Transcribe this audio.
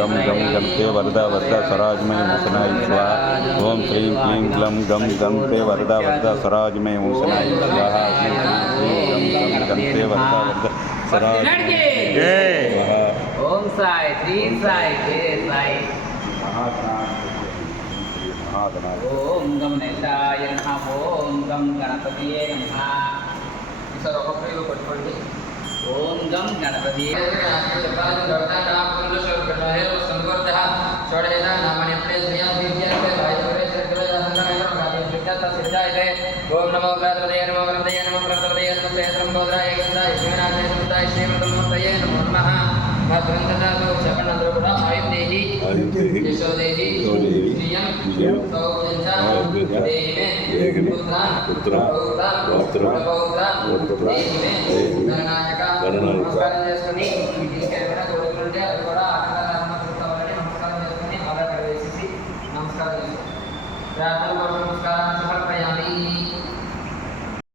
गम गम गमते वरदा वरदा स्वराजमय ऊषणाय स्वाहा। ओम श्रीं क्लीं ग्लम गम गमते वरदा वरदा स्वराजमय ऊषणाय स्वाहा। ओम श्रीं क्लीं गम गम गमते वरदा वरदा स्वराजमय स्वाहा। ओम साई श्री साई जय साई। ओम गम नेताय नमः। ओम गम गणपतिये नमः। सर ఒక్కొక్కరు పట్టుకోండి। ओम गम गणपतिये ओम नमो गणपतये नमो गणपतये नमो गणपतये नमस्ते त्र्यंबोदराय गंधाय श्रीनाथाय सुताय श्रीमन्त्रमूर्तये नमो नमः। भद्रंतनाथो शरणन्द्रपुरा आयुर्देहि यशोदेहि श्रियं सौख्यंचा देहि मे पुत्रान् देहि मे गणनायक नमस्कारं చేసుకొని ఇంకెవరైనా కోరుకుంటే అది కూడా నమస్కారం చేసుకొని ఆధార్ కార్డు వేసేసి నమస్కారం చేసుకోండి। ప్రార్థన కోసం నమస్కారం సమర్పణ